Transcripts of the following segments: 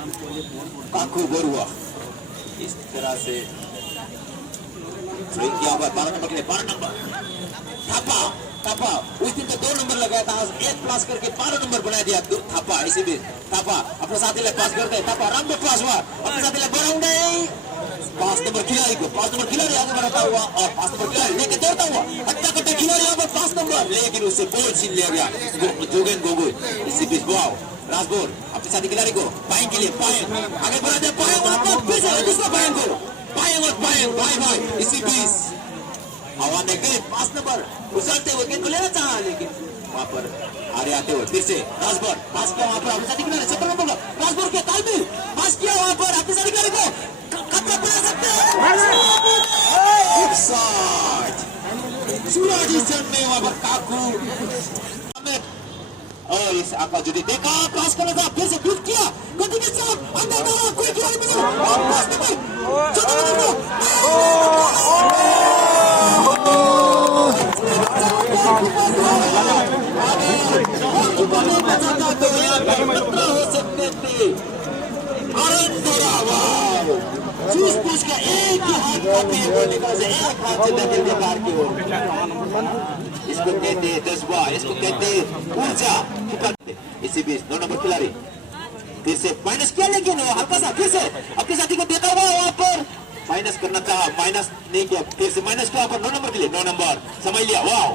काकू बरुआ इस तरह से थ्रोइंग किया हुआ 12 नंबर के लिए 12 नंबर थापा थापा उस दिन तो 2 नंबर लगाया था, आज 1 पास करके 12 नंबर बना दिया थापा। इसी बीच थापा अपने साथी ले पास करते थापा रामबो पास हुआ अपने साथी ले बढ़ाऊंगे 5 नंबर खिलाड़ी को 5 नंबर खिलाड़ी आगे बढ़ाता हुआ और 5 नंबर खिलाड़ी लेके दौड़ता हुआ हत्या करते खिलाड़ी यहाँ पर 5 नंबर, लेकिन उससे बॉल छीन लिया गया जोगेन गोगोई। इसी बीच वाओ राजपुर अपने साथी खिलाड़ी को पाएंग के लिए पाएंग आगे बढ़ा दिया पाएंग वहां पर फिर से दूसरा पाएंग को पाएंग और पाएंग भाई भाई। इसी बीच हवा ने गए 5 नंबर उछलते हुए गेंद को लेना चाहा, लेकिन वहां पर आगे आते हुए फिर से राजपुर पास किया वहां पर अपने साथी खिलाड़ी 17 नंबर का राजपुर के तालमेल पास किया वहां पर अपने साथी खिलाड़ी को खतरा बना सकते हैं ऑफसाइड। सूरज में वहां पर काकू और इस आका जुदी देखा पास करना था फिर से बीट किया गति के साथ अंदर डाला कोई खिलाड़ी मिला और पास नंबर 14 नंबर को हो सकते थे चूस पूछ का एक ही हाथ का निकल से एक हाथ से दखल बेकार की ओर इसको कहते हैं जज्बा, इसको कहते हैं ऊर्जा। इसी बीच 2 नंबर खिलाड़ी फिर से माइनस किया, लेकिन वो हल्का सा फिर से अपने साथी को देता हुआ वहां पर माइनस करना चाहा, माइनस नहीं किया, फिर से माइनस किया 9 नंबर के लिए 9 नंबर समझ लिया। वाह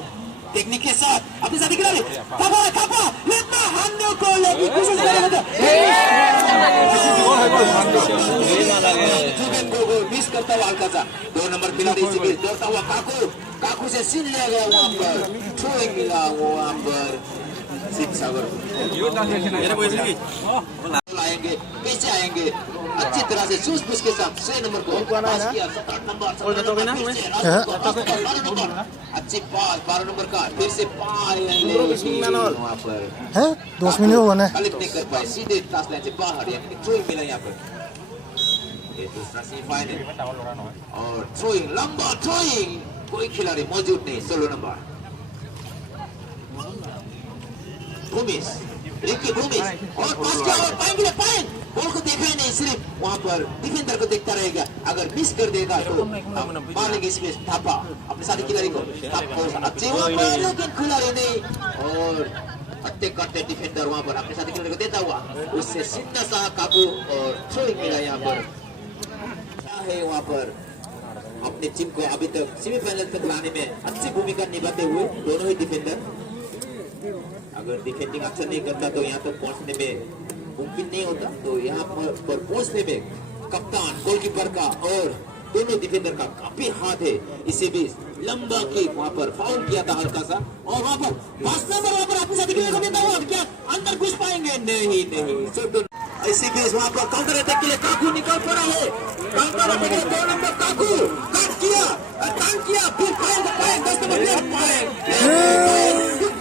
टेक्निक के साथ अपने साथी खिलाड़ी थापा थापा लेता हमने को लेकिन कोशिश कर रहा था मिस करता हुआ हल्का सा 2 नंबर खिलाड़ी इसी बीच दौड़ता हुआ काकू काकू से सीन लिया गया वहां पर थ्रोइंग मिला वहां पर शिवसागर आएंगे पीछे आएंगे अच्छी तरह से सूझबूझ के साथ 6 नंबर को पास किया 17 नंबर अच्छी पास 12 नंबर का फिर से वहां पर 10 मिनट हुआ ना कलेक्ट नहीं कर पाए सीधे क्लास लाइन से बाहर यानी थ्रोइंग मिला यहाँ पर। ये दूसरा सेमीफाइनल और थ्रोइंग लंबा थ्रोइंग कोई खिलाड़ी मौजूद नहीं 16 नंबर भूमिस रिकी भूमिस और पास किया और पाएंगे पाएंगे बॉल को देखा ही नहीं, सिर्फ वहां पर डिफेंडर को देखता रहेगा, अगर मिस कर देगा तो मार लेंगे इसमें थापा अपने साथी खिलाड़ी को अच्छे वहां पर लेकिन खिलाड़ी नहीं और अटैक करते डिफेंडर वहां पर अपने साथी खिलाड़ी को देता हुआ उससे सीधा सा काबू और थ्रोइंग मिला यहाँ पर है वहां पर अपनी टीम को अभी तक सेमीफाइनल तक लाने में अच्छी भूमिका निभाते हुए दोनों ही डिफेंडर। अगर डिफेंडिंग अच्छा नहीं करता तो यहाँ तक पहुंचने में मुमकिन नहीं होता, तो यहाँ पर पहुंचने में कप्तान गोलकीपर का और दोनों डिफेंडर का काफी हाथ है। इसी बीच लंबा किक वहां पर फाउल किया था हल्का सा और वहां पर 5 नंबर वहां पर अपने साथी को देता हुआ क्या अंदर घुस पाएंगे नहीं इसी बीच वहां पर काउंटर अटैक के लिए काकू निकल पड़ा है, काउंटर अटैक के लिए 2 नंबर काकू कट किया टांग किया फिर पाएंगे 10 नंबर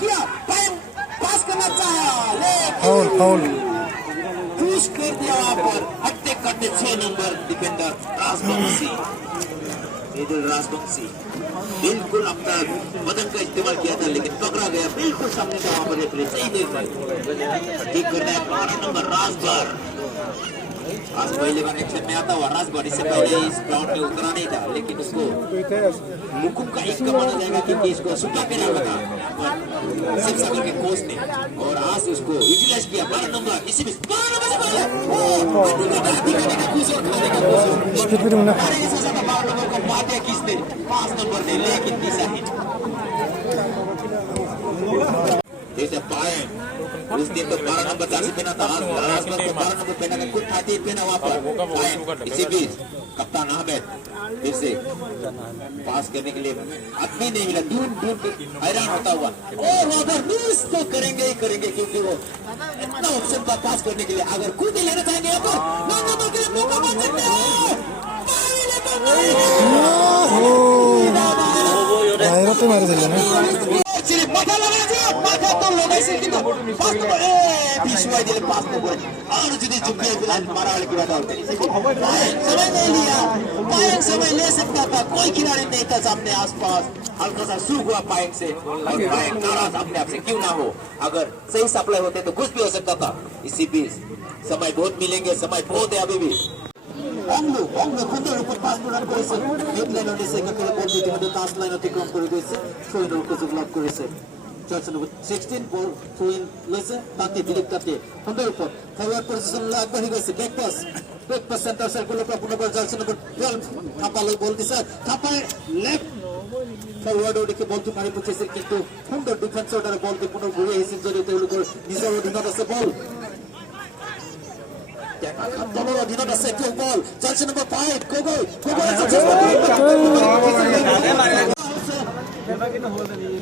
किया पास करना चाहा फाउल पुश कर दिया वहां पर अटैक करते 6 नंबर डिफेंडर राजवंशी राजवंशी बिल्कुल अपना बदन का इस्तेमाल किया था लेकिन पकड़ा गया बिल्कुल सामने से वहां पर रेफरी सही देख रहा ठीक करता है 12 नंबर राजभर। आज पहले बार एक्शन में आता हुआ राजभर इससे पहले इस ग्राउंड में उतरा नहीं था, लेकिन उसको मुकुम का एक माना जाएगा क्योंकि इसको सुटा के रखा था शिवसागर के कोच ने और आज उसको यूटिलाइज किया 12 नंबर इसी बीच 12 नंबर से पहले 12 नंबर को बातें किसने 5 नंबर ने लेकिन दिशा ही जैसे पाए उस दिन तो 12 नंबर जर्सी पहना था, आज राजभर को 12 नंबर पहना था, खुद खाती पहना वहां पर। इसी बीच कप्तान अहमद फिर से पास करने के लिए आदमी नहीं मिला, ढूंढ हैरान होता हुआ और वहां पर मिस तो करेंगे ही करेंगे क्योंकि वो इतना ऑप्शन था पास करने के लिए, अगर खुद ही लेना चाहेंगे यहाँ पर 9 नंबर के लिए मौका बन सकते हैं माथा लगा माथा तो लगाइছে কিন্তু 5 नंबर বিশ্বয় দিলে 5 नंबर और যদি चुपके फिलहाल मारा वाले की बात होती समय नहीं लिया पाएंग समय ले सकता था, कोई खिलाड़ी नहीं था सामने आसपास हल्का सा सूख हुआ पाएंग से और पाएंग नाराज अपने आप से क्यों ना हो, अगर सही सप्लाई होते तो कुछ भी हो सकता था। इसी बीच समय बहुत मिलेंगे, समय बहुत है अभी भी। অংলু খুন্দর উপর পাস প্রদান করেছে, মিড লাইনের নিচে একাত্তরে বল দিতে হতে টাচ লাইন অতিক্রম করে দিয়েছে, থ্রোইনের সুযোগ লাভ করেছে। জার্সি নম্বর 16 বল থ্রোইন লয়েছে, তাতে দিলীপ তাতে খুন্দর উপর ফরওয়ার্ড পজিশন আগবাড়ি গেছে, ব্যাক পাস সেন্টার সার্কেল উপর পুনর্বার জার্সি নম্বর 12 থাপালো বল দিছে, থাপায় লেফট ফরওয়ার্ড ওদিকে বলটি মারি পড়েছে, কিন্তু সুন্দর ডিফেন্স অর্ডারে বলটি পুনঃ ঘুরিয়ে এসেছে, যদি তেওঁলোকৰ নিজৰ অধীনত আছে বল দলের অধীনত আছে কেউ বল জার্সি নম্বর 5 কোগল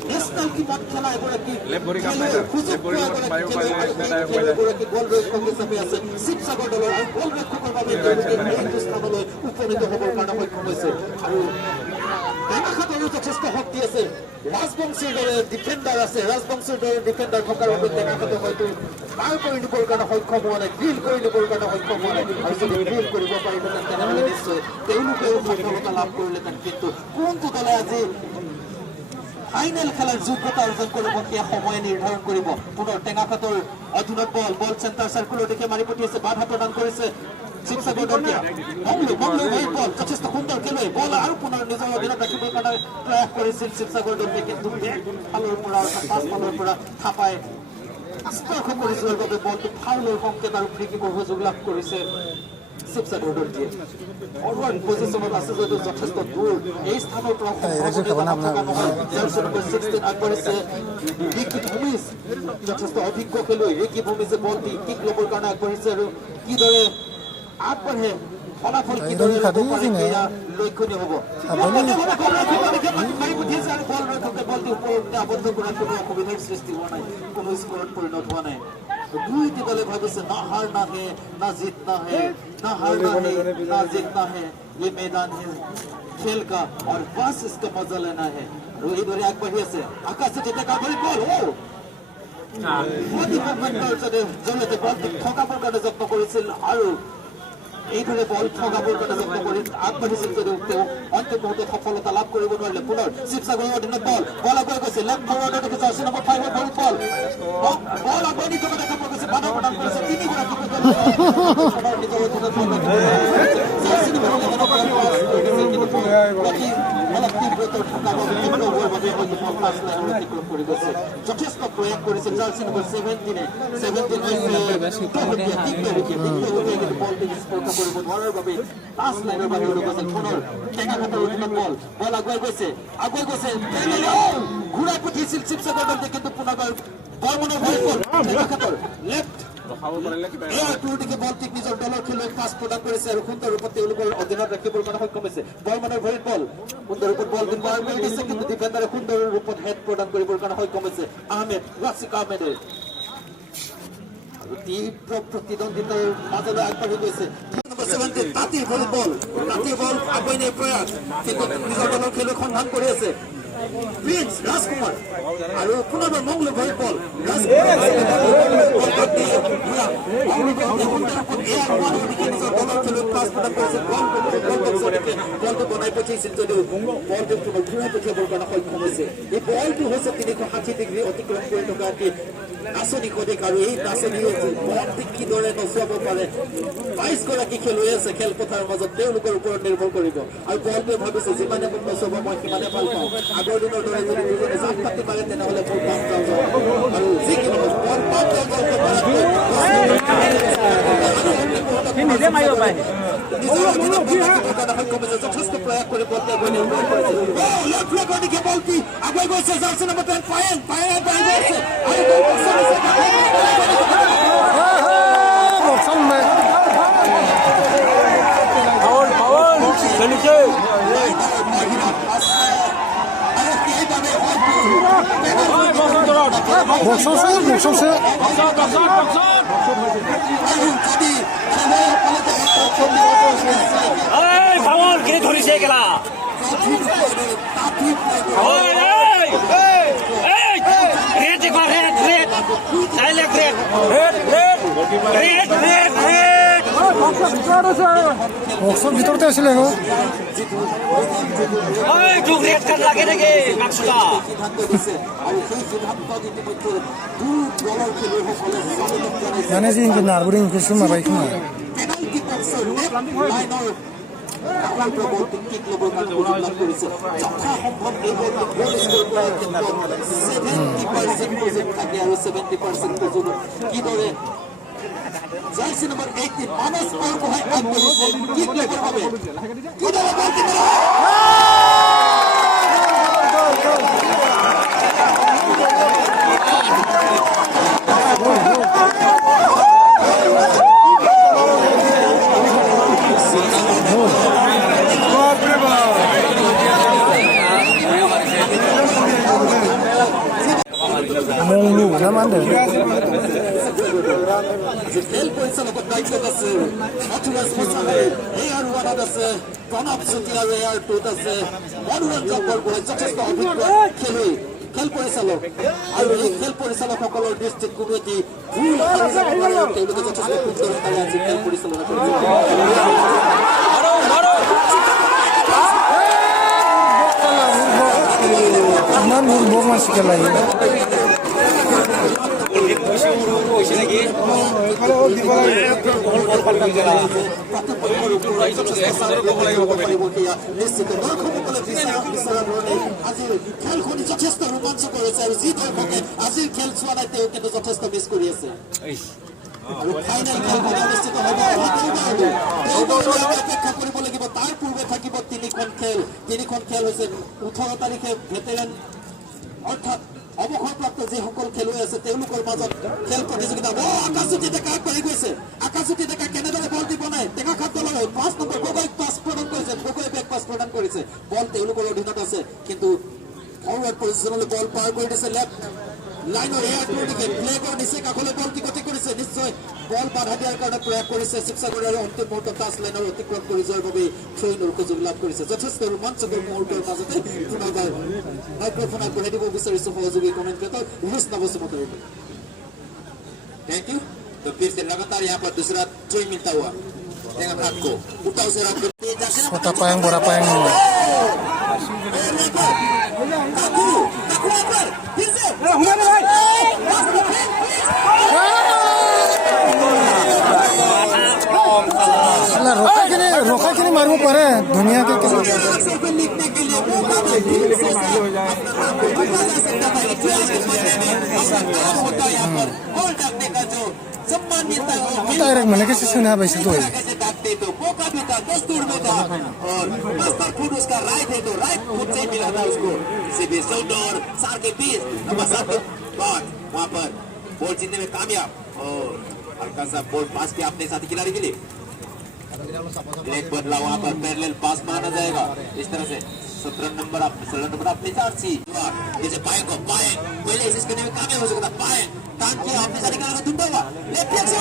ন্যাশনাল কি বাদ খেলা এবারে কি গোল রক্ষক হিসেবে আছে শিবসাগর দলের গোল রক্ষকের ভাবে স্থানলৈ উপনীত হবৰ কাৰণে সক্ষম হৈছে আৰু টেঙাখাটৰো যথেষ্ট শক্তি আছে ৰাজবংশীৰ দৰে ডিফেন্ডাৰ আছে ৰাজবংশীৰ দৰে ডিফেন্ডাৰ থকাৰ বাবে টেঙাখাটে হয়তো পাৰ কৰি নিবৰ কাৰণে সক্ষম হোৱা নাই ড্ৰিল কৰি নিবৰ কাৰণে সক্ষম হোৱা নাই আৰু যদি ড্ৰিল কৰিব পাৰিলেহেঁতেন তেনেহ'লে নিশ্চয় তেওঁলোকেও সফলতা লাভ কৰিলেহেঁতেন কিন্তু কোনটো দলে আজি ফাইনেল খেলার যোগ্যতা অর্জন করব সেই সময় নির্ধারণ করব পুনর টেঙাখাটৰ অধীনত বল সেন্টার সার্কুলৰ দিকে মারি পঠিয়াইছে বাধা প্ৰদান কৰিছে শিবসাগৰ দলটিয়ে মংলু বল যথেষ্ট সুন্দৰ খেলুৱৈ বল আৰু পুনৰ নিজৰ অধীনত ৰাখিবৰ কাৰণে প্ৰয়াস কৰিছিল শিবসাগৰ দলটিয়ে কিন্তু বেক ফালৰ পৰা পাঁচ ফালৰ পৰা থাপাই স্পৰ্শ কৰি যোৱাৰ বাবে বলটো ফাউলৰ সংকেত আৰু ফ্ৰী কিকৰ সুযোগ লাভ কৰিছে শিবসাগৰ দলটিয়ে ফৰৱাৰ্ড পজিশনত আছে যদিও যথেষ্ট দূৰ এই স্থানৰ পৰা জাৰ্সি নম্বৰ 16 আগবাঢ়িছে ৰিকি ভূমিজ যথেষ্ট অভিজ্ঞ খেলুৱৈ ৰিকি ভূমিজে বলটি কিক ল'বৰ কাৰণে আগবাঢ়িছে আৰু কিদৰে আগবাঢ়ে ফলাফল কিদৰে ল'ব পাৰে সেয়া লক্ষণীয় হ'ব মাৰি পঠিয়াইছে আৰু বল ৰক্ষকে বলটি ওপৰতে আবদ্ধ কৰাৰ কোনো অসুবিধাৰ সৃষ্টি হোৱা নাই কোনো স্কৰত পৰিণত হোৱা নাই দুইটি দলে ভাবিছে না হারना है ना जीतना है ना हारना है ना जीतना है ये मैदान है खेल का और बस इसका मजा लेना है रोहित धरे আগবাঢ়ি আছে আকাশে যেটা কাগৰি বল ও মুভমেন্টৰ জৰিয়তে বলটি ঠকাবৰ কাৰণে যত্ন কৰিছিল আৰু এইদৰে বল ঠগাবৰ কাৰণে যত্ন কৰি আগবাঢ়িছিল যদিও তেওঁ অন্তিম মুহূৰ্তত সফলতা লাভ কৰিব নোৱাৰিলে পুনৰ শিবসাগৰৰ অধীনত বল আগুৱাই গৈছে লেফ্ট ফৰৱাৰ্ডৰ দিকে জাৰ্সি নম্বৰ 5 বল বল আগুৱাই থকা দেখা পোৱা গৈছে বাধা প্ৰদান কৰিছে তিনিগৰাকী নিজৰ অধীনত জাৰ্সি নম্বৰ 11 যথেষ্ট প্ৰয়াস কৰিছে জাৰ্সি নম্বৰ 17 বলটি স্পৰ্শ কৰিব নোৱাৰাৰ বাবে পাঁচ লাইনৰ বাহিৰলৈ গৈছে পুনৰ টেঙাখাটৰ অধীনত বল আগুৱাই গৈছে ঘূৰাই পঠিয়াইছিল শিবসাগৰ দলটিয়ে কিন্তু পুনৰ বৰ্মনৰ ভৰি বল টেঙাখাটৰ লেফ্ট দিকে বলটিক নিজৰ দলৰ খেলুৱৈ পাছ প্ৰদান কৰিছে আৰু সুন্দৰ ৰূপত তেওঁলোকৰ অধীনত ৰাখিবৰ কাৰণে সক্ষম হৈছে বৰ্মনৰ ভৰিত বল সুন্দৰ ৰূপত বল দিবাৰ কৰি দিছে কিন্তু ডিফেন্ডাৰে সুন্দৰ ৰূপত হেড প্ৰদান কৰিবৰ কাৰণে সক্ষম হৈছে ৰাছিক আহমেদে তীব্ৰ প্ৰতিদ্বন্দ্বিতাৰ মাজলৈ আগবাঢ়ি গৈছে তাঁতিৰ বল আগুৱাই নিয়াৰ প্ৰয়াস কিন্তু নিজৰ দলৰ খেলুৱৈ সন্ধান কৰি আছে প্ৰিন্স ৰাজকুমাৰ আৰু পুনৰবাৰ মংলু বল বলটো বনাই পঠিয়াইছিল যদিও বলটো পুনৰ ঘূৰাই পঠিয়াবৰ কাৰণে সক্ষম হৈছে এই বলটো হৈছে 360 ডিগ্ৰী অতিক্ৰম কৰি থকা এটি নাচনি কদিক আৰু এই নাচনিয়ে বলটি কিদৰে নচুৱাব পাৰে 22 গৰাকী খেলুৱৈ আছে খেলপথাৰৰ মাজত তেওঁলোকৰ ওপৰত নিৰ্ভৰ কৰিব আৰু বলটোৱে ভাবিছে যিমানে মোক নচুৱাব মই সিমানে ভাল পাওঁ আগৰ দিনৰ দৰে যদি দুজনে জাপ পাতি পাৰে তেনেহ'লে বল পাম যাওঁ আৰু যিকোনো বল পাম যাওঁ নিজে মাৰিব পাৰে যথেষ্ট প্ৰয়াস কৰি বলটি আগুৱাই নিৰ্ভৰ কৰিছে লেফ্ট লেগৰ দিকে বলটি আগুৱাই গৈছে জাৰ্সি নম্বৰ 10 পায়েল আগুৱাই গৈছে ধৰিছে কেলা বক্সৰ ভিতৰতে আছিলে আকৌ এই তোক রেড কার্ড লাগে নাকি মাকসুদা সিদ্ধান্ত দিছে আৰু সেই সিদ্ধান্ত ইতিমধ্যে দুই দলৰ খেলুৱৈসকলে স্বাগতম জনাইছে জানে যে ইনকে নাৰবুৰি ইনকে মাবাই কিমান পেনাল্টি বক্সৰ লাইনৰ আক্ৰমণটো কিক ল'বৰ কাৰণে সুযোগ লাভ কৰিছে যথাসম্ভৱ এই বলটো গ'ল স্ক'ৰ কৰাৰ ক্ষেত্ৰত 70% সুযোগ থাকে আৰু 70% সুযোগ কিদৰে জাৰ্চি নম্বৰ 18 মানস বৰগোহাঁই আগবাঢ়িছে কিক ল'বৰ বাবে কিদৰে বল কিদৰে মংলু না মানদে খেল পৰিচালকৰ দায়িত্বত আছে মথুৰাজ মোচালে এয়াৰ ওৱানত আছে প্ৰণৱ চুতীয়া আৰু এয়াৰ টুত আছে মনোৰঞ্জন বৰগোহাঁই যথেষ্ট অভিজ্ঞ খেলুৱৈ খেল পৰিচালক আৰু এই খেল পৰিচালকসকলৰ দৃষ্টিত কোনো এটি ভুল তেওঁলোকে যথেষ্ট সুন্দৰতাৰে আজি খেল পৰিচালনা কৰিছে ইমান বক মাৰিছে লাগে খেলখনি যথেষ্ট ৰোমাঞ্চকৰ হৈছে আৰু যি দৰ্শকে আজিৰ খেল চোৱা নাই তেওঁ কিন্তু যথেষ্ট মিছ কৰি আছে আৰু ফাইনেল খেলখন অনুষ্ঠিত হ'ব অপেক্ষা কৰিব লাগিব তাৰ পূৰ্বে থাকিব তিনিখন খেল হৈছে 18 তাৰিখে ভেটেৰান অৰ্থাৎ অৱসৰপ্ৰাপ্ত যিসকল খেলুৱৈ আছে তেওঁলোকৰ মাজত খেল প্ৰতিযোগিতা আকাশজ্যোতি ডেকা আগবাঢ়ি গৈছে আকাশজ্যোতি ডেকা কেনেদৰে বল দিব নাই ডেকা খাপ দলৰ 5 নম্বৰ গগৈক পাছ প্ৰদান কৰিছে গগৈ বেক পাছ প্ৰদান কৰিছে বল তেওঁলোকৰ অধীনত আছে কিন্তু ফৰৱাৰ্ড পজিশ্যনলৈ বল পাৰ কৰি দিছে লেফ্ট লাইনৰ এয়াৰ টুৰ্ণিকে প্লেগৰ নিচে কাষলৈ বল গতি কৰিছে নিশ্চয় বল বাধা দিয়াৰ কাৰণে প্ৰয়াস কৰিছে শিৱসাগৰৰ অন্তিম মুহূৰ্তত টাচ লাইনৰ অতিক্ৰম কৰি যোৱাৰ বাবে থ্ৰ'ইনৰ সুযোগ লাভ কৰিছে যথেষ্ট ৰোমাঞ্চকৰ মুহূৰ্তৰ মাজতে পুনৰবাৰ মাইক্ৰফোন আগবঢ়াই দিব বিচাৰিছো সহযোগী কমেণ্টেটৰ ৰুষ্ণা বসুমতাৰী थैंक यू तो फिर से लगातार यहाँ पर दूसरा थ्रोइंग मिलता हुआ देखा आपको उठाओ से रख छोटा पायंग बड़ा पायंग रोका के नहीं मारू पड़े दुनिया के लिखने के लिए मौका होता है यहाँ पर गोल डालने का जो सम्मान मिलता है डायरेक्ट मैंने कैसे सुना भाई से तो तो मौका भी था दस्तूर में था और मास्टर फुट उसका राइट है तो राइट फुट से मिला था उसको सीधे शोल्डर और सार के बीच नंबर 7 के बाद वहाँ पर बॉल जीतने में कामयाब और हल्का सा बॉल पास किया अपने साथी खिलाड़ी के लिए लेग बदला वहाँ पर पैरेलल पास माना जाएगा इस तरह से 16 नंबर अपने साथ सी जैसे पाए पहले इस करने में कामयाब हो सकता पाए टांग किया अपने साथ निकाला दुंडा हुआ लेफ्ट से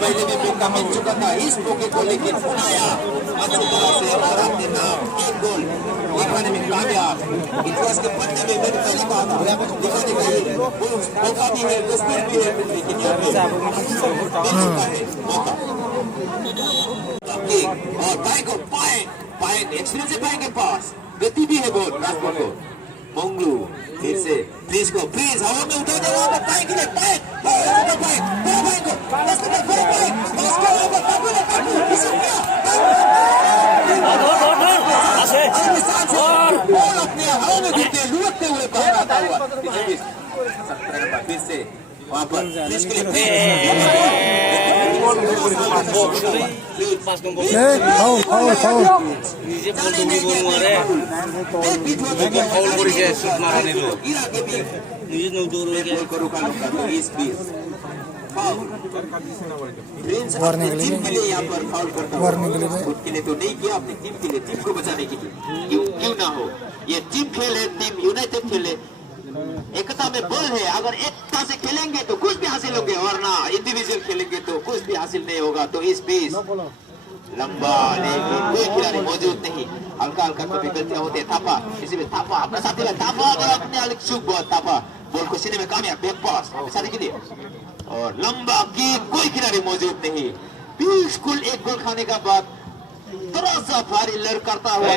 पहले भी मौका मिल चुका था इस मौके को लेकिन बनाया अच्छी तरह से और अपने नाम एक गोल दिखाने में कामयाब इतिहास के पन्ने में मैंने पहली बार दिखाने का ये मौका भी है तस्वीर भी है लेकिन यहाँ पे मिल चुका है मौका और पाए को पाए एक्सपीरियंस से पाएंगे पास गति भी है बहुत राजपुर को मंगलू फिर से फ्रीज हवा में उठा दे वहां पर पाए के लिए पाए को बस कर पाए बस कर बॉल अपने हवा में घूमते लुढ़कते हुए बाहर आता हुआ फिर से वहां पर फ्रीज के लिए নিজে বল দৌৰিব নোৱাৰে ফাউল কৰিছে শ্বট মাৰা নিলো নিজে নদৌৰিলে गोल को रुका 20-20 फाउल। प्रिंस अपनी टीम के लिए यहाँ पर फाउल करता हुआ, खुद के लिए तो नहीं किया, अपनी टीम के लिए, टीम को बचाने के लिए। क्यों ना हो, ये टीम खेल है, टीम यूनाइटेड खेल है, एकता में बल है। अगर एकता से खेलेंगे तो कुछ भी हासिल होंगे, वरना इंडिविजुअल खेलेंगे तो कुछ भी हासिल नहीं होगा। तो इस बीच लंबा, लेकिन कोई खिलाड़ी मौजूद नहीं, हल्का हल्का कभी गलतियां होते। थापा, किसी में थापा अपना साथी में थापा, अगर अपने अलग चुप बहुत थापा बॉल को सीने में कामयाब, बैक पास बचाने के लिए, और लंबा किक, कोई खिलाड़ी मौजूद नहीं। बिल्कुल एक गोल खाने का बाद थोड़ा सा भारी लड़ करता हुआ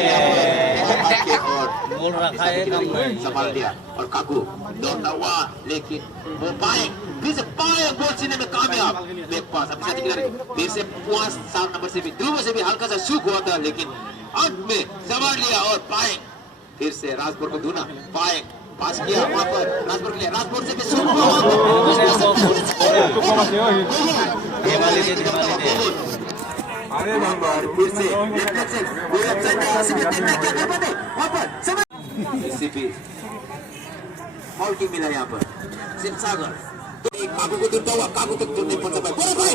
और बोल रखा है संभाल लिया, और काकू दौड़ता हुआ, लेकिन वो पाए, फिर से पाए, गोल सीने में कामयाब, बैक पास अपने साथी खिलाड़ी, फिर से 7 नंबर से भी, ध्रुव से भी हल्का सा चूक हुआ था, लेकिन अंत में संभाल लिया और पाए, फिर से राजपुर को धुना, पाए पास किया वहां पर राजपुर के लिए, राजपुर से भी चूक हुआ, अरे बाबा फिर से रिफ्लेक्शन, कोई ऑप्शन नहीं, इसी में देखना क्या कर पाते वहां पर समय, इसी पे फॉल की मिला यहाँ पर शिव सागर, काकू को दूरता हुआ, काकू तक तो नहीं पहुंच पाया, बड़ा भाई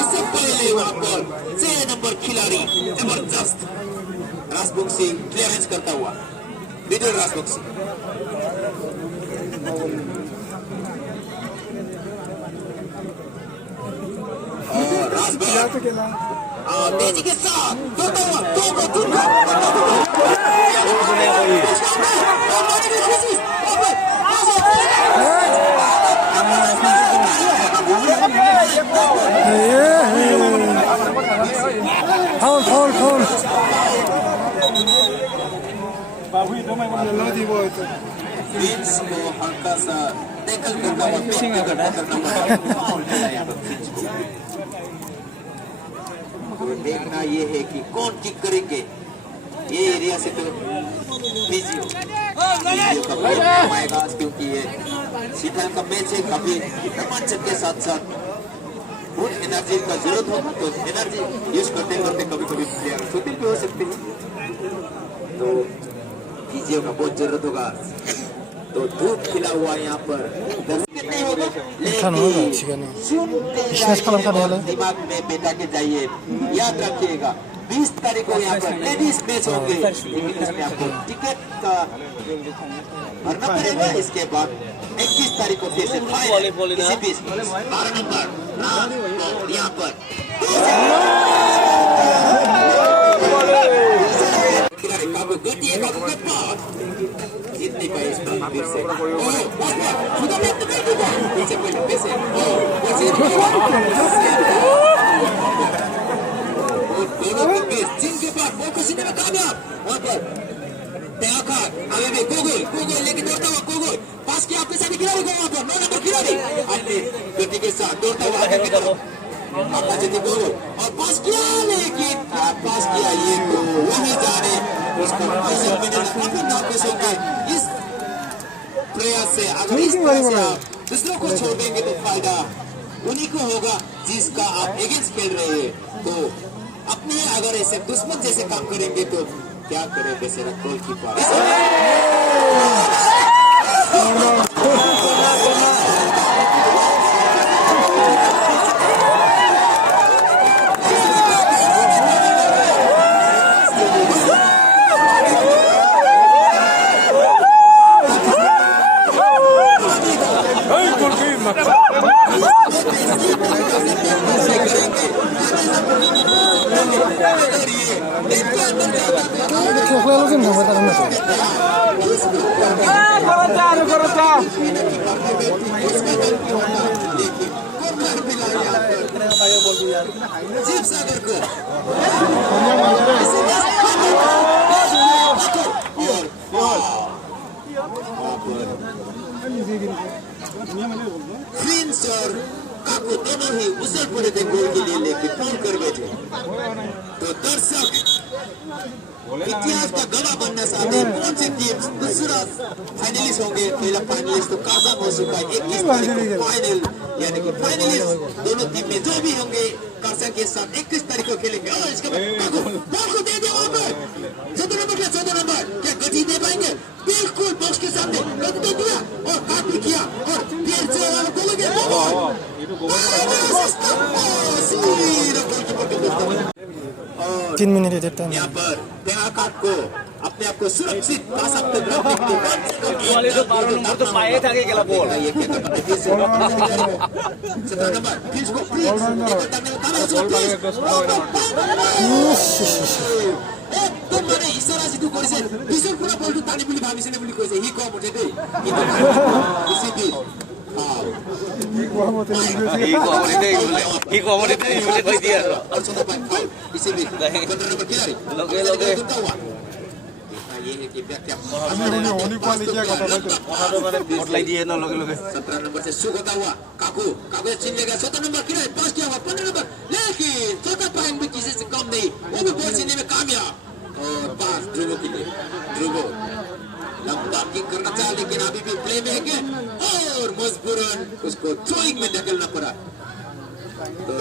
इससे पहले वहां पर 6 नंबर खिलाड़ी जबरदस्त राजबंशी क्लियरेंस करता हुआ, मिडिल राजबंशी, तेजी के साथ फाउल प्रिंस को हल्का सा टैकल करता हुआ, तो देखना ये है कि कौन किक करेंगे। ये एरिया से तो फिजियो का प्रॉब्लम आएगा, क्योंकि ये शीतल का मैच है, काफी रोमांचक के साथ साथ बहुत एनर्जी का जरूरत होगा, तो एनर्जी यूज करते करते कभी कभी प्लेयर शूटिंग भी हो सकते हैं, तो फिजियो का बहुत जरूरत होगा। तो धूप खिला हुआ यहाँ पर नहीं होगा, लेकिन दिमाग में बैठा के जाइए, याद रखिएगा 20 तारीख को यहाँ पर लेडीज मैच होंगे, लेकिन इसमें आपको टिकट का भरना पड़ेगा। इसके बाद 21 तारीख को फिर से फाइनल, इसी बीच 12 नंबर यहाँ पर जीत नहीं पाए, फिर से जिनके पास बॉल को सीने में कामयाब, वहां पर आगे भी कोगोल लेके दौड़ता हुआ, कोगोल पास किया अपने साथी खिलाड़ी को, वहां पर 9 नंबर खिलाड़ी अन्य गति के साथ दौड़ता हुआ आगे की तरफ अपना जीती कोगोल, और पास किया, लेकिन पास किया, ये तो वही जाने उसको काफी नाखुश होंगे इस प्रयास से। अगर इस तरह से आप दूसरों को छोड़ देंगे तो फायदा उन्हीं को होगा जिसका आप अगेंस्ट खेल रहे हैं। तो अपने अगर ऐसे दुश्मन जैसे काम करेंगे तो क्या करें बेचारा गोलकीपर। शिव सागर को प्रिंस और काकू दोनों ही उछल पड़े थे गोल के लिए, लेकिन फोन कर बैठे। तो दर्शक इतिहास का गवाह बनना चाहते हैं, कौन सी टीम दूसरा फाइनलिस्ट होंगे। पहला फाइनलिस्ट तो काजा हो चुका है, 21 तारीख को फाइनल, यानी कि फाइनलिस्ट दोनों टीम में जो भी होंगे काजा के साथ 21 तारीख को खेलेंगे। और इसके बाद बॉल को दे दिया वहां पर 14 नंबर क्या 14 नंबर क्या गति दे पाएंगे, बिल्कुल बॉक्स के सामने गति दे दिया और काफी किया, और फिर से 3 मिनट इधर टाइम यहाँ पर तेरा काट को अपने आप को सुरक्षित पा सकते हैं। वाले तो 12 नंबर तो पाए था के गेला बॉल ये क्या करता है? 17 नंबर फिर इसको प्लीज एकदम মানে ইশারা যেটো কৰিছে পিছৰ পৰা বলটো টানি বুলি ভাবিছিলে বুলি কৈছে হি কম উঠে দেই কিন্তু ইসিবি ই কমতে বুলি কৈ দিয়া और चौथा पॉइंट फाउल इसीलिए 15 नंबर खिलाड़ी लगे लगे ये है कि व्याख्या কথাটো মানে ভোট লাই দিয়ে ন লগে লগে 17 नंबर से शुरू होता हुआ काकू काकू से छीन लेगा 17 नंबर खिलाड़ी पास किया हुआ 15 नंबर लेकिन चौथा पॉइंट भी किसी से कम नहीं वो भी बॉल छीनने में कामयाब और पास ध्रुवो के लिए ध्रुवो लंबा किक करना चाहा लेकिन अभी भी प्ले में है और मजबूरन उसको थ्रोइंग में धकेलना पड़ा तो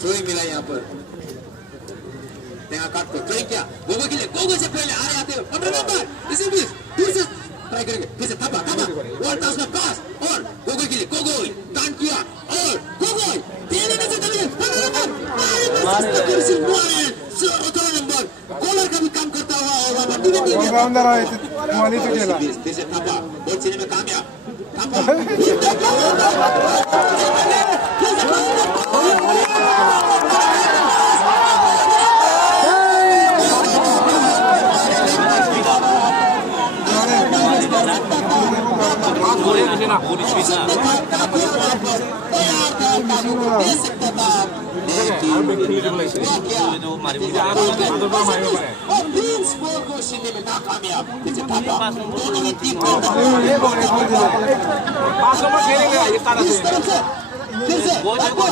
थ्रोइंग मिला यहाँ पर तेरा काट को थ्रोइंग किया गोगो के लिए गोगो से पहले आ रहे आते 15 नंबर इसी बीच फिर से ट्राई करेंगे फिर से थपा थपा और टॉस में पास और गोगो के लिए गोगो टर्न किया और गोगो देने में से चले 15 नंबर 18 नंबर कॉलर का भी काम करता हुआ और वहां डिफेंडिंग ऑलराउंडर आहे तुम्हाला इथे गेला फिर से थपा बॉल छीनने में कामयाब थपा बोले किसी ना पूरी चीज ना जो मारी वो जो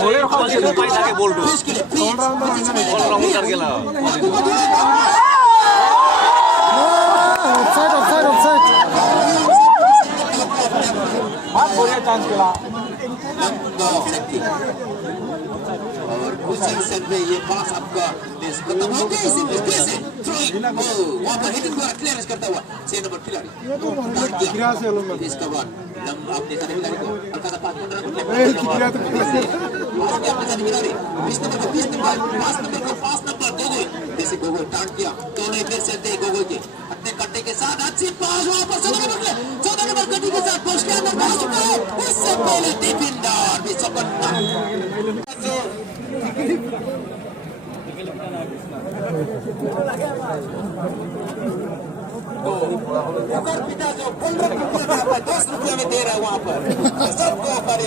बोले तो पाई था के बोल दो ऑलराउंडर गेला ऑफसाइड ऑफसाइड चांस केला और उसी सेट में ये पास आपका मिस खत्म हो गया इसी में कैसे थ्रोइंग वहां पर हिटिंग द्वारा क्लियरेंस करता हुआ 6 नंबर खिलाड़ी इसका बाद लंबा अपने सारे खिलाड़ी को अलकादा पास कर रहा है अपने सारे खिलाड़ी 20 नंबर को 20 नंबर 5 नंबर को 5 नंबर गोगो जैसे गोगो टर्न किया दोनों फिर से थे गोगो के अपने कट्टे के साथ अच्छी पास वहां पर 14 नंबर कट्टे के साथ पोस्ट के अंदर पहुंच चुका है उससे पहले डिफेंडर भी चौकट पिता जो 15 रुपये में 10 रुपये में दे रहा है वहां पर सबको करे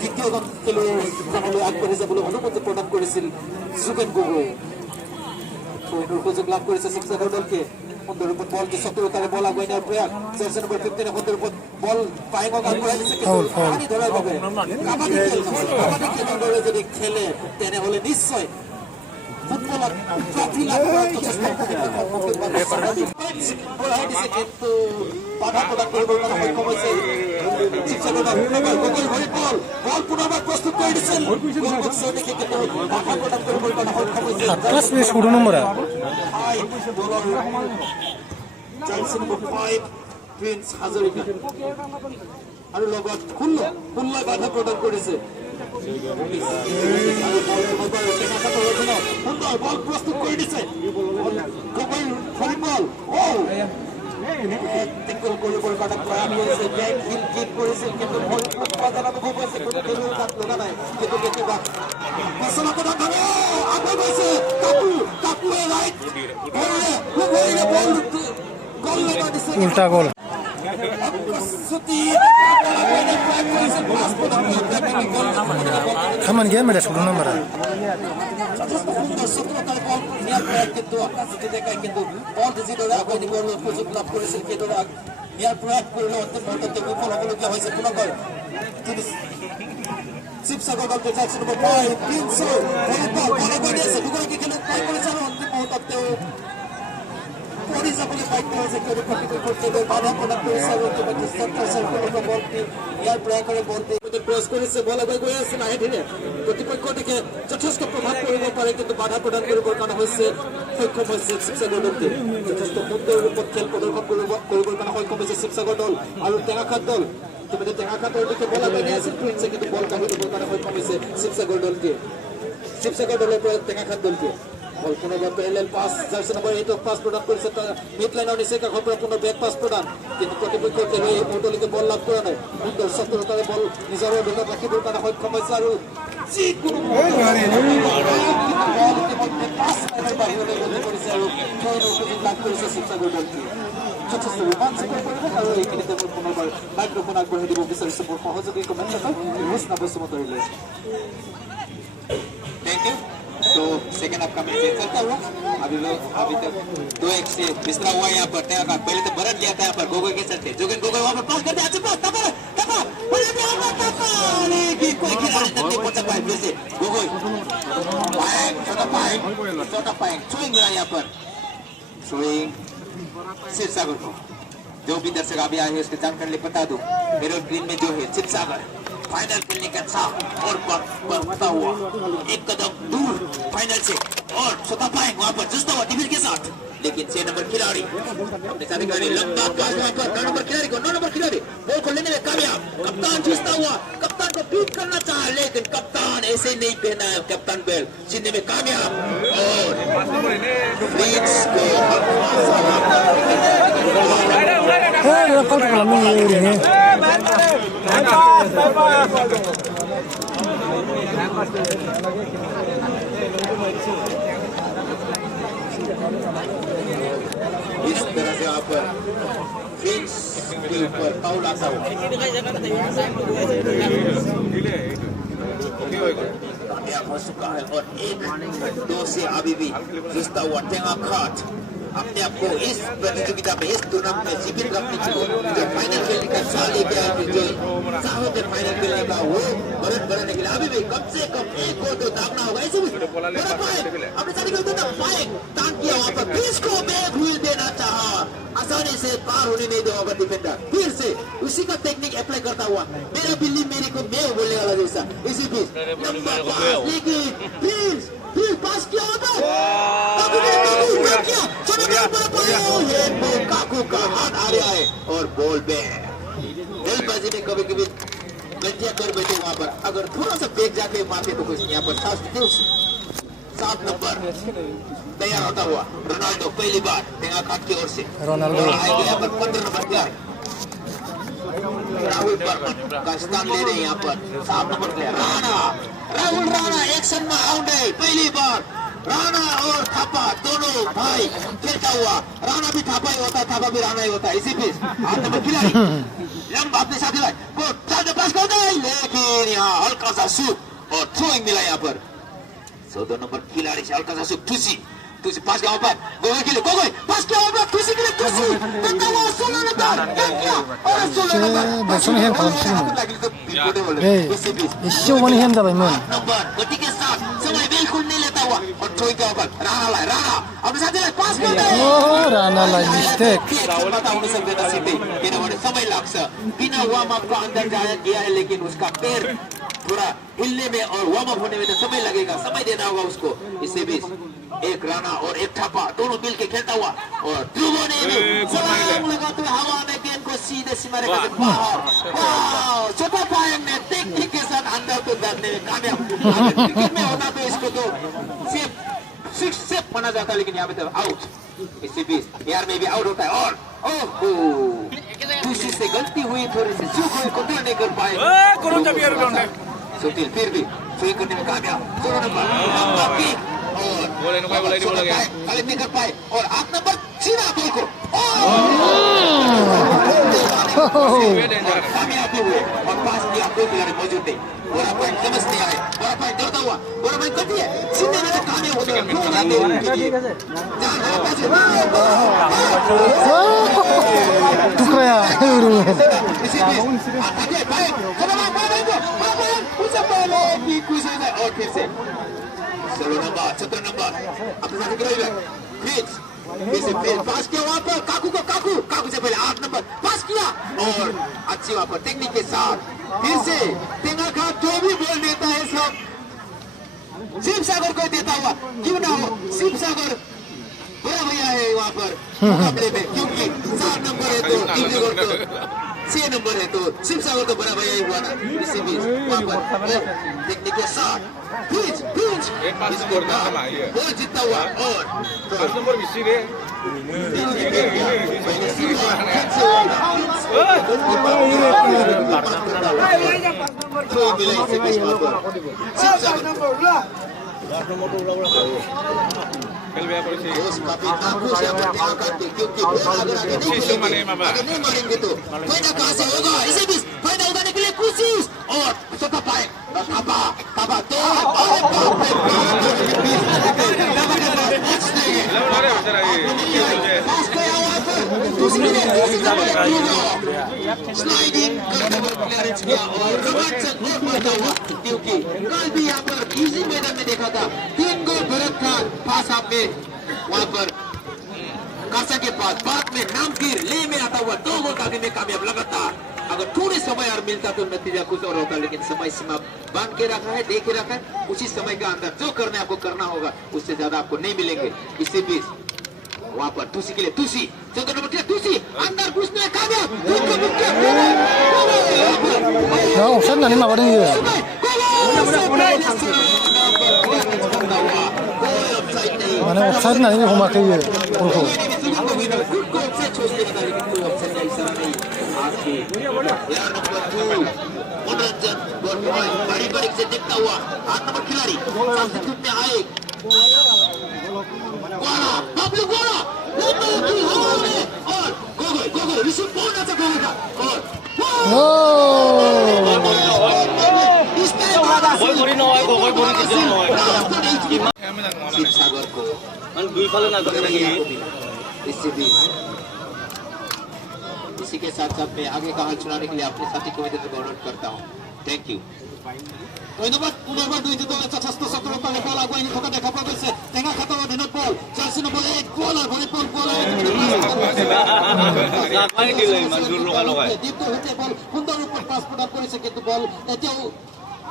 দ্বিতীয় আগবাঢ়িছে বুলি অনুমতি প্ৰদান কৰিছিল সুকেন গগৈ সুযোগ লাভ কৰিছে শিক্ষকৰ দলকে সুন্দৰ ৰূপত বল দি চতুৰতাৰে বল আগুৱাই নিয়াৰ প্ৰয়াস 6 নম্বৰ 15 সুন্দৰ ৰূপত বল পাইঙক আগবঢ়াই দিছে পানী ধৰাৰ বাবে কাবাডী খেল যদি খেলে তেনেহ'লে নিশ্চয় ফুটবলত ট্ৰফি লাভ কৰাৰ যথেষ্ট বঢ়াই দিছে কিন্তু বাধা প্ৰদান কৰিবৰ কাৰণে সক্ষম হৈছে শিক্ষকৰ দল গগৈ ভৰি বল পুনৰবাৰ প্ৰস্তুত কৰি দিছিল দেখি কিন্তু বাধা প্ৰদান কৰিবৰ কাৰণে সক্ষম হৈছে 16 number jersey number 5 prince Hazarika আৰু লগত 16 বাধা প্ৰদান কৰিছে সুন্দৰ বল প্ৰস্তুত কৰি দিছে গগৈ ভৰি বল টেকল কৰিবৰ কাৰণে প্ৰয়াস কৰিছে বেক হিল কিক কৰিছিল কিন্তু ভৰি উৎপাদন অনুভৱ হৈছে কোনো খেলুৱৈ তাত লগা নাই কিন্তু কেতিয়াবা পচলা কথা ধৰে আগুৱাই গৈছে কাপুৱে ৰাইট ভৰিৰে বল গল লগা দিছে উল্টা গোল Kaman game ada 16 nomor. কিন্তু আকাশে দেখায় কিন্তু বল জিরোরে আগুৱাই নিবলৈ সুযোগ লাভ কৰিছিল সেইদৰে ইয়াৰ প্ৰয়াস কৰিলে অত্যন্ত বিফল হ'বলগীয়া হৈছে পুনৰবাৰ শিৱসাগৰ দল জাৰ্চি নম্বৰ 5 প্ৰিন্স ভলিবল আছে দুগৰাকী খেলুৱৈ পাই কৰিছে আৰু অন্তিম মুহূৰ্তত তেওঁ পৰি যাবলৈ বাধ্য হৈছে কিয়নো প্ৰতিকূল পৰিস্থিতিৰ বাধা প্ৰদান কৰিছে আৰু ইতিমধ্যে চেণ্টাৰ চাৰ্কেলৰ বলটি ইয়াৰ প্ৰয়াস কৰে বলটি ক্রস করেছে বল আগে গৈ আছে লাহে ধীৰে প্ৰতিপক্ষৰ দিকে যথেষ্ট প্ৰভাৱ পৰিব পাৰে কিন্তু বাধা প্ৰদান কৰিবৰ কাৰণে হৈছে সক্ষম হৈছে শিৱসাগৰ দলটো যথেষ্ট সুন্দৰ ৰূপত খেল প্ৰদৰ্শন কৰিবৰ কাৰণে সক্ষম হৈছে শিৱসাগৰ দল আৰু টেঙাখাত দল ইতিমধ্যে টেঙাখাতৰ দিকে বল আগে গৈ আছিল প্ৰিন্সে কিন্তু বল কাঢ়ি দিবৰ কাৰণে সক্ষম হৈছে শিৱসাগৰ দলটোৱে শিৱসাগৰ দলৰ পৰা টেঙাখাত দলটোৱে বল পুনৰবাৰ পেৰেলেল পাছ জাৰ্চি নম্বৰ 8 পাছ প্ৰদান কৰিছে মিড লাইনৰ নিচে কাষৰ পৰা পুনৰ বেক পাছ প্ৰদান কিন্তু প্ৰতিপক্ষৰ খেলুৱৈ মুৰলীকে বল লাভ কৰা নাই সুন্দৰ চতুৰতাৰে বল নিজৰ ভিতৰত ৰাখিবৰ কাৰণে সক্ষম হৈছে আৰু যিকোনো বাহিৰলৈ গতি কৰিছে আৰু খেলৰ সুযোগ লাভ কৰিছে শিৱসাগৰ দলটোৱে যথেষ্ট ৰোমাঞ্চকৰ পৰিৱেশ আৰু এইখিনিতে মই পুনৰবাৰ মাইক্ৰফোন আগবঢ়াই দিব বিচাৰিছোঁ মোৰ সহযোগী কমেণ্টেটৰ ৰোষ্ণা বসুমতাৰীলৈ थैंक यू तो सेकंड हाफ का मैच चलता हुआ अभी तक 2-1 से बिस्तरा हुआ यहाँ पर का पहले तो बरत लिया था यहाँ पर गोगोई के चलते जोगन गोगोई वहाँ पर पास करते अच्छे पास तपर लेकिन कोई खिलाड़ी तक नहीं पहुंचा पाए फिर से गोगोई छोटा पाएंग स्विंग रहा यहाँ पर स्विंग शिवसागर को जो भी दर्शक अभी आए हैं उसकी जानकारी लिए बता दूं हेरोल्ड ग्रीन में जो है शिवसागर फाइनल खेलने का साथ और बढ़ता हुआ एक कदम दूर फाइनल से और छोटा पाएंगे वहां पर जुस्ता हुआ डिफेंस के साथ लेकिन 6 नंबर खिलाड़ी अपने साथी खिलाड़ी लंबा पास वहां पर 9 नंबर खिलाड़ी को 9 नंबर खिलाड़ी बॉल को लेने में कामयाब कप्तान जुस्ता हुआ कप्तान को बीट करना चाहा लेकिन कप्तान ऐसे नहीं पहना है कप्तान बेल जीतने में कामयाब और फ्रीज को इस तरह से यहाँ पर फिंच के ऊपर फाउल आता हुआ कामयाब हो चुका है और 1-2 से अभी भी रिश्ता हुआ टेंगाखात अपने आप को इस प्रतियोगिता में इस टूर्नामेंट में जीवित रखने के लिए जो फाइनल खेलने का साल लेके आए थे जो चाहते फाइनल खेलने का वो बढ़त बढ़ाने के लिए अभी भी कम से कम 1 और 2 दागना होगा ऐसे भी अपने साथी को पाए तान किया वहां पर बीच को बैक व्हील देना चाहा आसानी से पार होने नहीं दे होगा डिफेंडर फिर से उसी का टेक्निक अप्लाई करता हुआ मेरा बिल्ली मेरे को मैं बोलने वाला जैसा इसी बीच लंबा पास लेकिन फिर पास किया होता काकू का हाथ आ रहा है और बॉल बेलबाजी में कभी कभी गलतियां कर बैठे वहां पर अगर थोड़ा सा बेग जाके मारते तो कुछ यहाँ पर 7 नंबर तैयार होता हुआ रोनाल्डो पहली बार टेंगाखात की ओर से रोनाल्डो आएंगे यहाँ पर 15 नंबर तैयार राहुल बर्मन का स्थान ले रहे हैं यहाँ पर 7 number player Rahul Rana action में आउट है पहली बार राणा और थापा दोनों भाई खेलता हुआ राणा भी थापा ही होता है थापा भी राणा ही होता है इसी बीच 8 नंबर खिलाड़ी लंबा अपने साथी भाई को पास करता है लेकिन यहाँ हल्का सा शूट और थ्रोइंग मिला यहाँ पर 14 नंबर खिलाड़ी से हल्का सा शूट तुसी पास किया ऊपर गोगोई के लिए गोगोई पास किया ऊपर तुसी के लिए तुसी करता हुआ 16 नंबर क्या किया और 16 नंबर बसों है कौन सी इससे वन है दबाई मन नंबर गति के साथ समय बिल्कुल नहीं लेता हुआ और थ्रोइंग के ऊपर राणा अपने साथी पास करता है ओ राणा लाई मिस्टेक बताउन सक्दैन सिधै किनभने समय लाग्छ बिना वार्म अप को अंदर गया है लेकिन उसका पैर थोड़ा हिलने में और वार्म अप होने में तो समय लगेगा समय देना होगा उसको इससे बीच एक राणा और एक थापा दोनों मिल के खेलता हुआ और ध्रुवों ने छलांग लगाते हुए हवा में गेंद को सीधे सीमा रेखा से बाहर छोटा पायंग ने टेक्निक के साथ अंदर को डालने में कामयाब क्रिकेट में होता तो इसको तो सिक्स सेफ माना जाता लेकिन यहाँ पे तो आउट इसी बीच यार में भी आउट होता है और खुशी से गलती हुई थोड़ी सी चूक हुई कंट्रोल नहीं कर पाए सुशील फिर भी स्विंग करने में कामयाब 16 नंबर और कलेक्ट नहीं कर पाए और 8 नंबर सीधा बॉल को कामयाब हुए और पास किया कोई खिलाड़ी मौजूद नहीं बड़ा पॉइंट समझ नहीं आए बड़ा पॉइंट दौड़ता हुआ बड़ा पॉइंट करती है सीधे में कामयाब होता है टुकड़ा और फिर से 16 नंबर 17 नंबर अपने साथ फिर पास किया वहां पर काकू से पहले 8 नंबर पास किया और अच्छी वहां पर टेक्निक के साथ फिर से तेंगा का जो भी बोल देता है सब शिव सागर को देता हुआ क्यों ना हो। शिव सागर बड़ा भैया है वहाँ पर मुकाबले में, क्योंकि 7 नंबर है तो 6 नंबर है तो शिव सागर तो बड़ा भैया ही हुआ ना। इसी बीच वहाँ पर टेक्निक के साथ बॉल जीतता हुआ और मारेंगे तो फायदा कहाँ से होगा। इसी बीच फायदा उठाने के लिए कोशिश और सफा पाए थापा थापा तो स्लाइडिंग क्योंकि कल भी यहाँ पर इसी मैदान में देखा था 3 गोल भरत खान पास आप में वहाँ पर कासा के पास बाद में नामगीर ले में आता हुआ 2 गोल करने में कामयाब लगातार। अगर थोड़े समय और मिलता तो नतीजा कुछ और होता, लेकिन समय सीमा बांध के रखा है, देख के रखा है। उसी समय के अंदर जो करना है आपको करना होगा, उससे ज्यादा आपको नहीं मिलेंगे। इसी बीच वहाँ पर तुसी के लिए तुसी चौथा नंबर के तुसी अंदर घुसने में कामयाब। ऑफसाइड नानी माबादों इयो माने ऑफसाइड नानी हमाखै इयो बलखौ मनोरंजन बारी बारी से देखता हुआ 8 नंबर खिलाड़ी सबसे धूप में आए बबलू गोला और गोगोल रिसीव बहुत अच्छा गोल था और शिव सागर को इसी के साथ साथ मैं आगे का हाल सुनाने के लिए अपने साथी को अनुरोध करता हूँ। Thank you. ধন্যবাদ। পুনৰবাৰ দুয়োটা দলে যথেষ্ট সফলতাৰে বল আগুৱাই নি থকা দেখা পোৱা গৈছে। টেঙা খাটৰ অধীনত বল জাৰ্চি নম্বৰ 1 বল আৰু ভলীবল বল দীপ্ত হৈছে বল সুন্দৰ ৰূপত পাছ প্ৰদান কৰিছে, কিন্তু বল এতিয়াও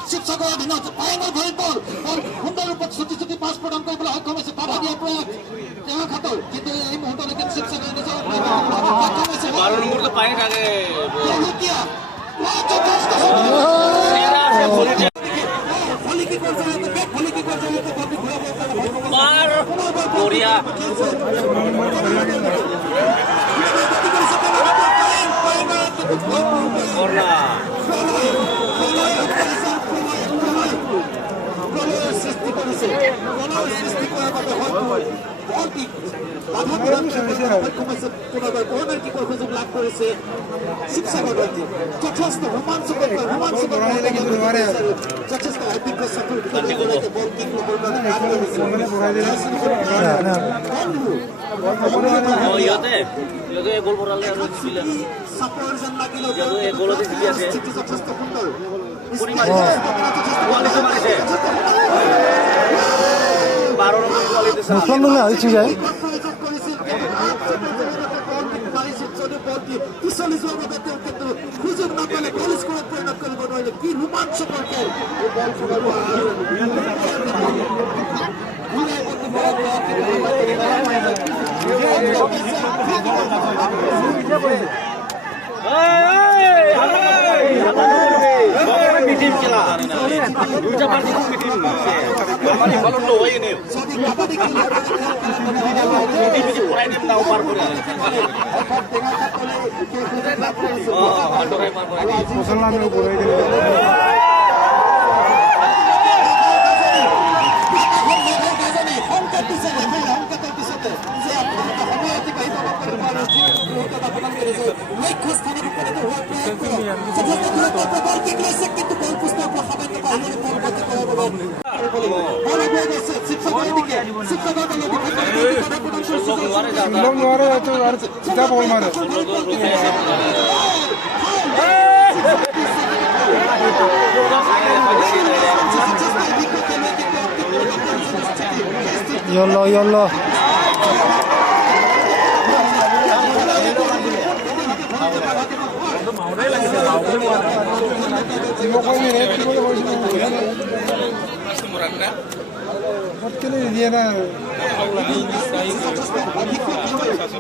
শিৱসাগৰৰ অধীনত ভয়ংকৰ ভলীবল বল সুন্দৰ ৰূপত ছুটি ছুটি পাছ প্ৰদান কৰিবলৈ সক্ষম হৈছে। বাধা দিয়াৰ প্ৰয়াস টেঙা খাটৰ, কিন্তু এই মুহূৰ্তলৈকে শিৱসাগৰে নিজৰ সক্ষম হৈছে। শিৱসাগৰ দলটি যথেষ্ট ৰোমাঞ্চকৰ যথেষ্ট অভিজ্ঞ বল কিক যথেষ্ট সুন্দৰ মুছলমান নহয় আহিছে যায় পিছলি যোৱাৰ বাবে তেওঁ কিন্তু সুযোগ নাপালে গল স্কোৰত পৰিণত কৰিব নোৱাৰিলে। কি ৰোমাঞ্চকৰ খেল Yallah yallah.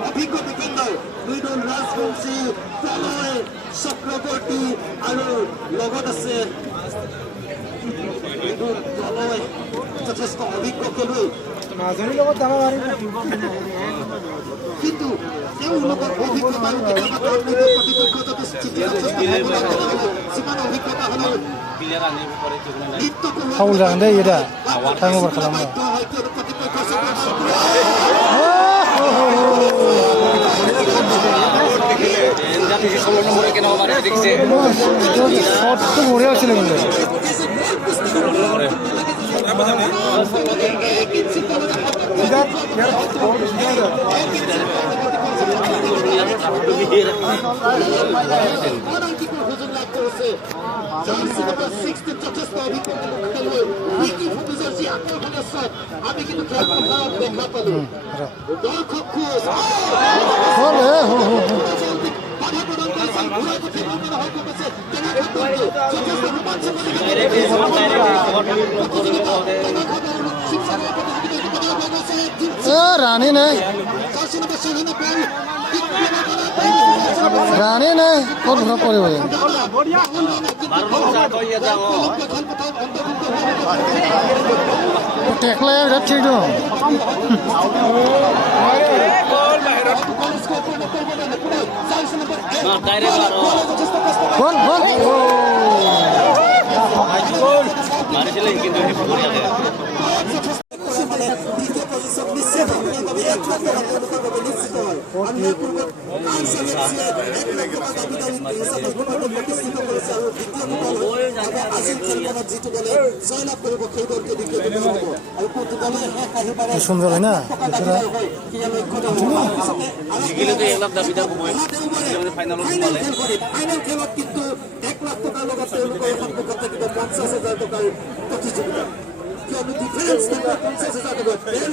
অভিজ্ঞ ডিফেন্ডাৰ মৃদুল ৰাজবংশী প্ৰলয় চক্ৰৱৰ্তী আৰু লগত আছে মৃদুল প্ৰলয় যথেষ্ট অভিজ্ঞ খেলুৱৈ কিন্তু তেওঁলোকৰ অভিজ্ঞতা প্ৰতিপক্ষ যদি যিমান অভিজ্ঞতা হ'লেও Haul jangan deh ya dah. Kamu berkelam. Shot tuh murah sih lagi. আমি কিন্তু দেখা পালো रानी नहीं रानी नहीं कौन भरा पड़े हुए टेकला यार ठीक दो कौन कौन मारे चले কিন্তু সুন্দর হয় না জিকিলে তো 1 লাখ দাবি দাও মই ফাইনালত সোমালে ফাইনাল খেলত কিন্তু 1 লাখ টাকাৰ লগত তেওঁলোকৰ সম্পৰ্কত থাকিব 50,000 টকাৰ প্ৰতিযোগিতা কিয়নো ডিফাৰেন্স 50,000 টকা 1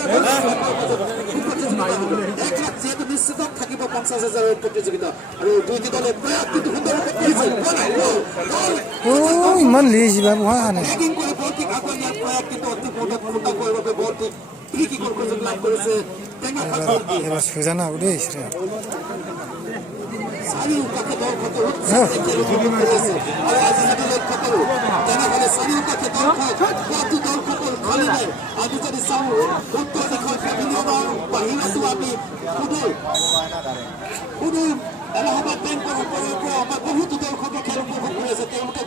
লাখ যেহেতু নিশ্চিত থাকিব 50,000 প্ৰতিযোগিতা আৰু দুইটি দলে প্ৰয়াস কিন্তু সুন্দৰ ইমান লেজি বাবু হা না ব্যাটিং কৰি বলটি আগুৱাই নিয়াৰ প্ৰয়াস কিন্তু অতি ফুটা কৰাৰ বাবে বলটি ফ্ৰী কিকৰ সুযোগ লাভ কৰিছে টেঙা খাতৰ এবার সোজা না উঠে এসে চাৰিওকাষে দলখনৰ উৎসাহ কৰিছে আৰু আজি যদি লক্ষ্য কৰোঁ তেনেহ'লে চাৰিওকাষে দলটো দলসকল খালী নাই আজি যদি চাওঁ উত্তৰ দিশৰ পেভিলিয়নৰ বাহিৰতো আমি সুদূৰ এলাহাবাদ বেংকৰ ওপৰৰ পৰা আমাৰ বহুতো দলখনৰ খেল উপভোগ কৰি আছে তেওঁলোকে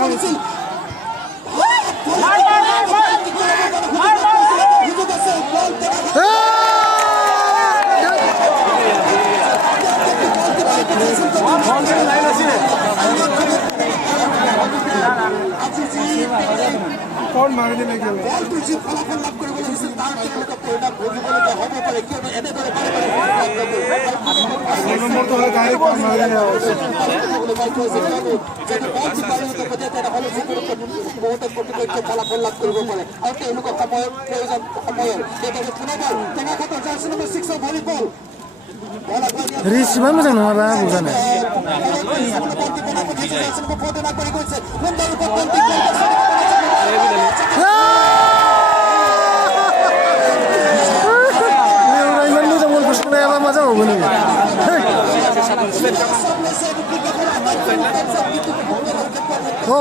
কৰিছিল कौन मारने में गया বলটো যি ফলাফল লাভ কৰিবলৈ হৈছিল তাৰ তেওঁলোকে পৰিণাম ভুগিবলগীয়া হ'ব পাৰে কিয়নো এনেদৰে नंबर तो है डायरेक्ट कौन मारने में বহুতো প্ৰতিপক্ষ ফলাফল লাভ কৰিব পাৰে আৰু তেওঁলোকৰ সময়ৰ প্ৰয়োজন সময়ৰ সেইদৰে পুনৰবাৰ টেঙাখাটৰ জাৰ্চি নম্বৰ 6 ভলিবল रिसिभा मोजां नङाबा बुजानो इमान मोजां बलखौ सुनायाबा मा जाबावगोन नोङो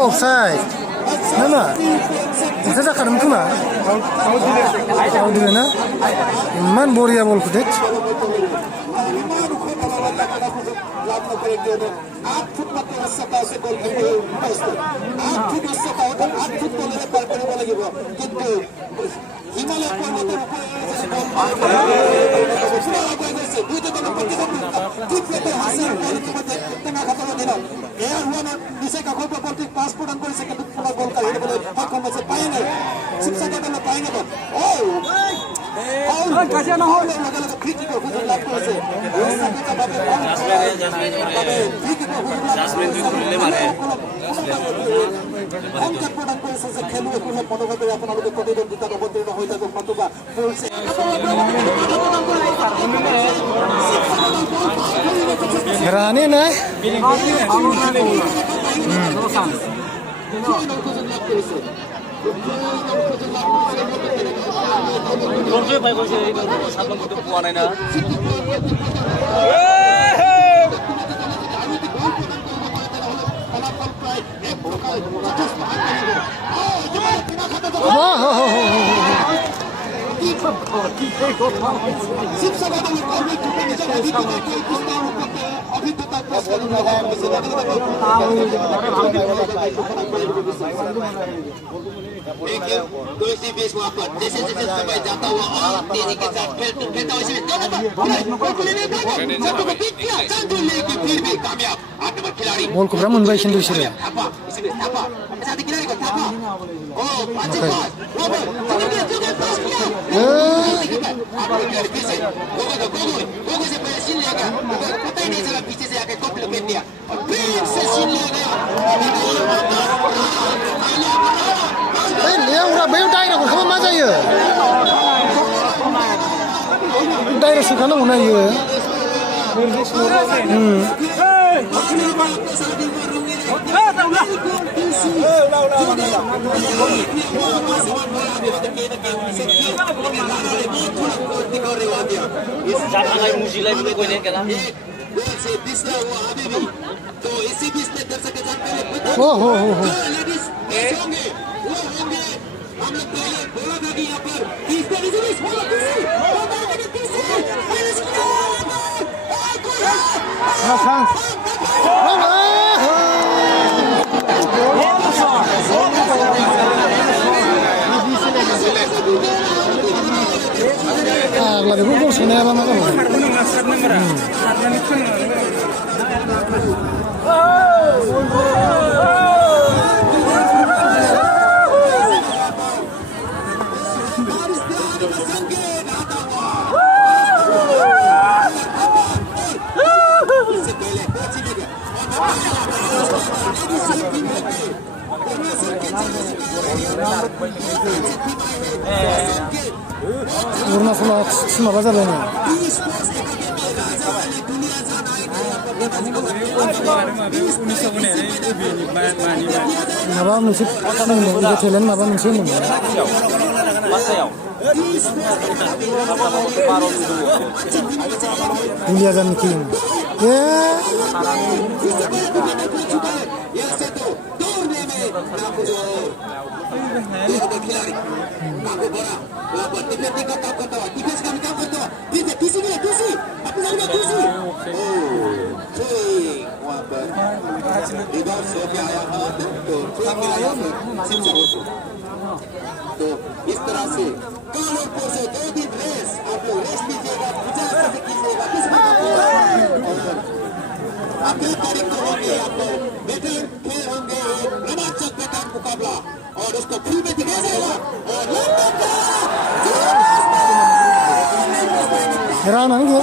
अफसाइड ना मा अफसाइड जाखादोंमोन खोमा आउट ना इमान बरिया बलखौ देख হিমালয় পৰ্বতৰ পাছ প্ৰদান কৰিছে কিন্তু বল কাঢ়িবলৈ সক্ষম হৈছে পাই নাই শিৱসাগৰ দলে পাই নাপায় প্ৰদান কৰিছে যে খেলুৱৈসকলে মনোভাৱেৰে আপোনালোকে প্ৰতিদ্বন্দ্বিতাত অৱতীৰ্ণ হৈ থাকক নতুবা Herane na. 런쥔 파이고 이제 사건 것도 구하나이나. लेकिन दूसरी बेस वहाँ पर जैसे जैसे समय जाता हुआ और तेजी के साथ खेलता हुआ इसमें दोनों पर लेकिन फिर भी कामयाब 8 नंबर खिलाड़ी Bol ko Ramon Bay Shindu Shire. Thapa इसमें थापा साथ खिलाड़ी को थापा ओ पांच पास रोबर जगह पास किया फिर से गोगो से पहले सीन लिया गया पता ही नहीं चला पीछे से आके कॉपी लपेट दिया और फिर से सीन लिया गया Eh, dia ura bayu daerah ko sama maja ye. Daerah sikana una ye. Japan मुझीलाई भी कोई नहीं कहना गोल से पिछड़ा हुआ अभी भी तो इसी बीच में दर्शक के जानकारी Oh. लेडीज होंगे वो होंगे हम लोग पहले बोला था कि यहाँ पर तीसरे रिजर्विस्ट बोला Na France. Ah, la de Google se ne va más. Urna full sima baza bene. Naba musik nang ngi thelen naba musik nang. 맞아요. India jan ki. Ye. तो इस तरह से कानूनपुर से 2 दिन रेस आप लोग रेस लीजिएगा 50 से कीजिएगा किसमें आप 2 तारीख को होंगे आपको बेटर खेल होंगे रोमांचक बेटर मुकाबला और उसको फ्री में दिखाया जाएगा और Era nang ge.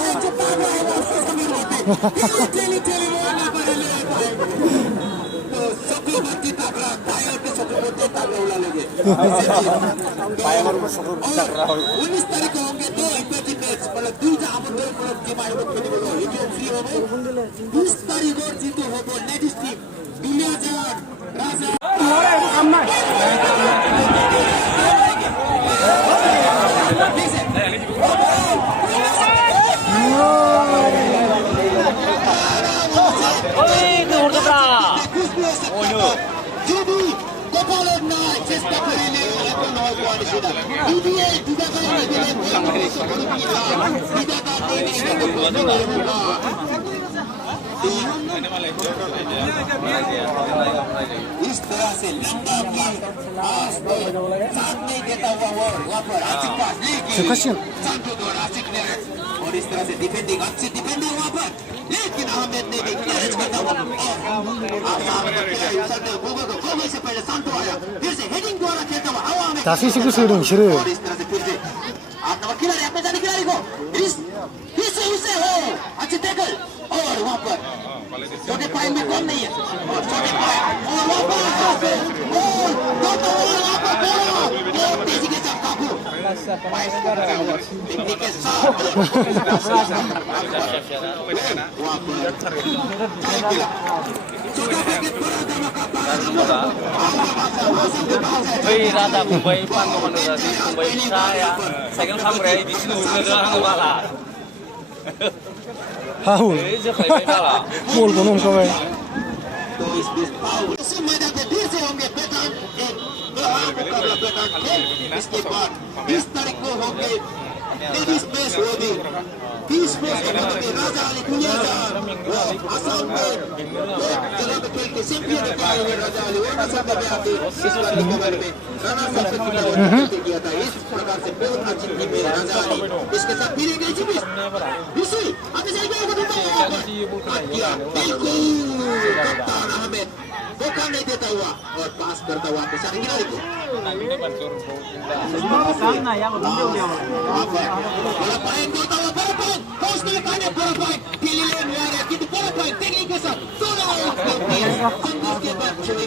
चक्रवर्ती ताकरा टायर के चक्रवर्ती ताकरा उड़ा लेंगे 19 तारीख को होंगे 2 इंटरजी मैच मतलब 2 आमंत्रण मतलब टीम आयोजन करने वाला है जो फ्री होगा 20 तारीख को जीतो होगा लेडीज टीम दुनिया जान राजा যদি কপালের নয় চেষ্টা করে इस तरह से लंबा साथ नहीं देता हुआ वहाँ पर आसिक पास लेकिन सांतो द्वारा आसिक ने और इस तरह से डिफेंडिंग अच्छी डिफेंडिंग वहाँ पर लेकिन अहमद ने भी कैच करता हुआ गोगो से पहले सांतो आया फिर से हेडिंग द्वारा खेलता हुआ हवा में 다시 시구 쓰는 싫어. और इस तरह से फिर से आप नंबर खिलाड़ी अपने जाने खिलाड़ी को फिर से उसे हो अच्छी टैकल और वहाँ पर छोटे पाए में कौन नहीं है और छोटे पाए और वहाँ पर तेजी के साथ काबू टेक्निक के साथ वहाँ Hei rada Mumbai pan teman tadi Mumbai saya kan sampai di sini udah malah. Haul. Mul bunun kawai. तो इस मैदान में फिर से होंगे पैठान एक मुकाबला पैठान खेल इसके बाद 20 तारीख को होंगे लेडीज मैच होगी 20 मैच के बाद में राजा अली कुलियाजार असम में जगह पे खेल के चैंपियन निकाले हुए राजा अली वो असम में आके इस बार रिकवर में रनर अप से किया था इस प्रकार से बहुत अच्छी टीम में राजा अली इसके साथ फिर गई थी बिल्कुल आगे जाएगा बिल्कुल अहमद धोखा नहीं देता हुआ और पास करता हुआ आपके साथ खिलाड़ी को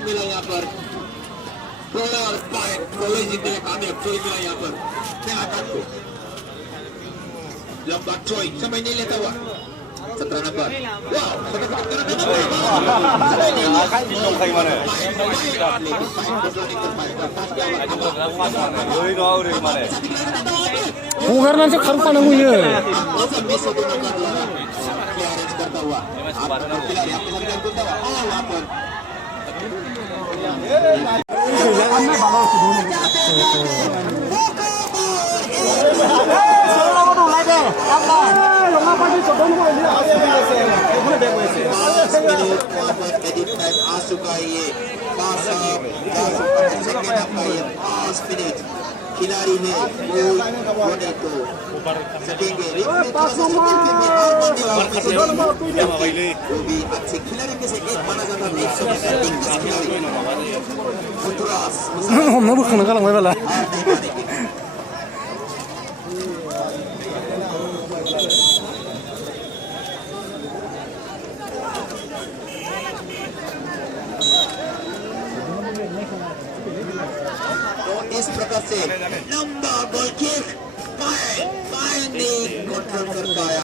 मिला यहाँ पर लंबा ट्रोई समय नहीं लेता हुआ 17 नंबर वाह Hunggarnya karupan aku ya. खिलाड़ी है होने को सकेंगे वो भी अच्छे खिलाड़ी में से एक माना जाता है 121 खिलाड़ी Hôm nó bực nó các lòng vậy इस प्रकार से